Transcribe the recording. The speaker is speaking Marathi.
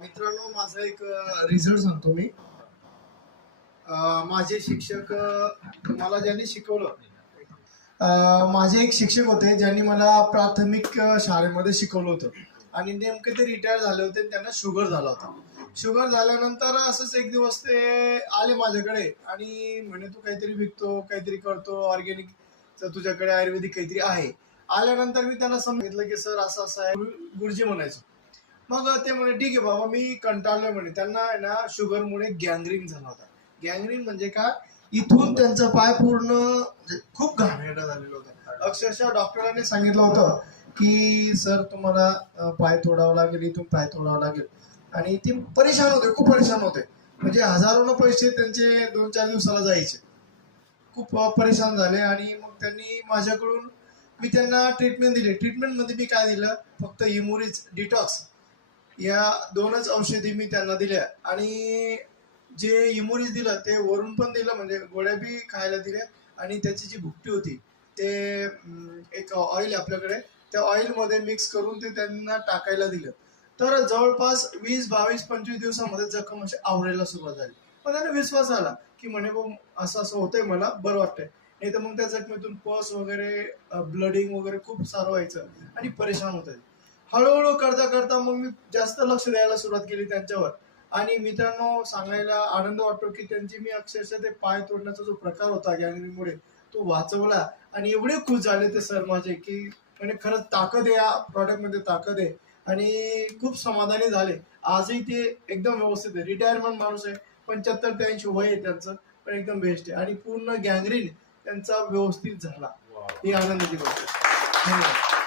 मित्रांनो, माझा एक रिझल्ट सांगतो मी. माझे शिक्षक मला ज्यांनी शिकवलं, माझे एक शिक्षक होते ज्यांनी मला प्राथमिक शाळेमध्ये शिकवलं होतं. आणि नेमके ते रिटायर झाले होते, त्यांना शुगर झाला होता. शुगर झाल्यानंतर असंच एक दिवस ते आले माझ्याकडे आणि म्हणे, तू काहीतरी विकतो, काहीतरी करतो, ऑर्गॅनिक, तर तुझ्याकडे आयुर्वेदिक काहीतरी आहे. आल्यानंतर मी त्यांना सांगितलं की सर असं असं आहे, गुरुजी म्हणायचं. मग ते म्हणे, ठीक आहे बाबा, मी कंटाळलोय म्हणे. त्यांना आहे ना शुगरमुळे गँग्रीन झाला होता. गँग्रीन म्हणजे का, इथून त्यांचा पाय पूर्ण म्हणजे खूप घाणेरडा झालेला होता. अक्षरशः डॉक्टरांनी सांगितलं होतं की सर तुम्हाला पाय तोडावं लागेल, इथून पाय तोडावं लागेल. आणि ते परेशान होते, खूप परेशान होते. म्हणजे हजारोनं पैसे त्यांचे 2-4 दिवसाला जायचे. खूप परेशान झाले आणि मग त्यांनी माझ्याकडून, मी त्यांना ट्रीटमेंट दिली. ट्रीटमेंटमध्ये मी काय दिलं, फक्त इम्युरिज डिटॉक्स या 2च औषधी मी त्यांना दिल्या. आणि जे इमोरीज दिलं ते वरून पण दिलं, म्हणजे गोळ्या बी खायला दिल्या. आणि त्याची जी भुकटी होती ते एक ऑइल आपल्याकडे, त्या ऑइलमध्ये मिक्स करून ते त्यांना टाकायला दिलं. तर जवळपास 20-22-25 दिवसामध्ये जखम अशी आवरायला सुरुवात झाली. पण त्यांना विश्वास आला की म्हणे, भाऊ असं असं होतंय, मला बरं वाटतंय. नाही तर मग त्या जखमेतून पस वगैरे, ब्लडिंग वगैरे खूप सारं व्हायचं आणि परेशान होत. हळूहळू करता करता मग मी जास्त लक्ष द्यायला सुरुवात केली त्यांच्यावर. आणि मित्रांनो, सांगायला आनंद वाटतो की त्यांची मी अक्षरशः ते पाय तोडण्याचा जो प्रकार होता गँग्रीनमुळे, तो वाचवला. आणि एवढे खुश झाले ते सर माझे की म्हणजे खरंच ताकद आहे, या प्रॉडक्टमध्ये ताकद आहे. आणि खूप समाधानी झाले. आजही ते एकदम व्यवस्थित आहे. रिटायरमेंट माणूस आहे, 75-83 वय आहे त्यांचं, पण एकदम बेस्ट आहे. आणि पूर्ण गँग्रीन त्यांचा व्यवस्थित झाला. ही आनंदाची गोष्ट आहे. धन्यवाद.